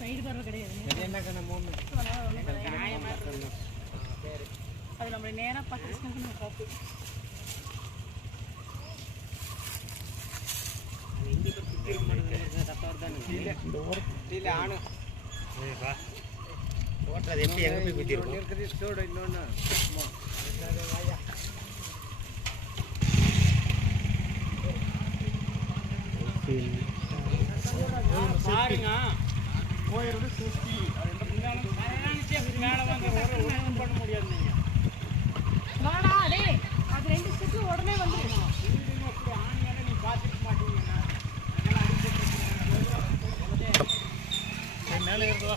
Side வர கிடையாது. அது நம்மளை நேராக பார்த்துச்சுன்னா காப்பு ஓட்டுறது எப்படி எங்கே போய் குத்திருக்கோம் இன்னொன்று பாருங்க போயிருந்து சேஃப்டி மேலே வந்து ஒன்றும் பண்ண முடியாது. நீங்கள் வாடா அடே அது 2 ஸ்டெப் உடனே வந்துடும். அப்படி ஆணியால நீ பார்த்துக்க மாட்டீங்கன்னா மேலே இருக்குதா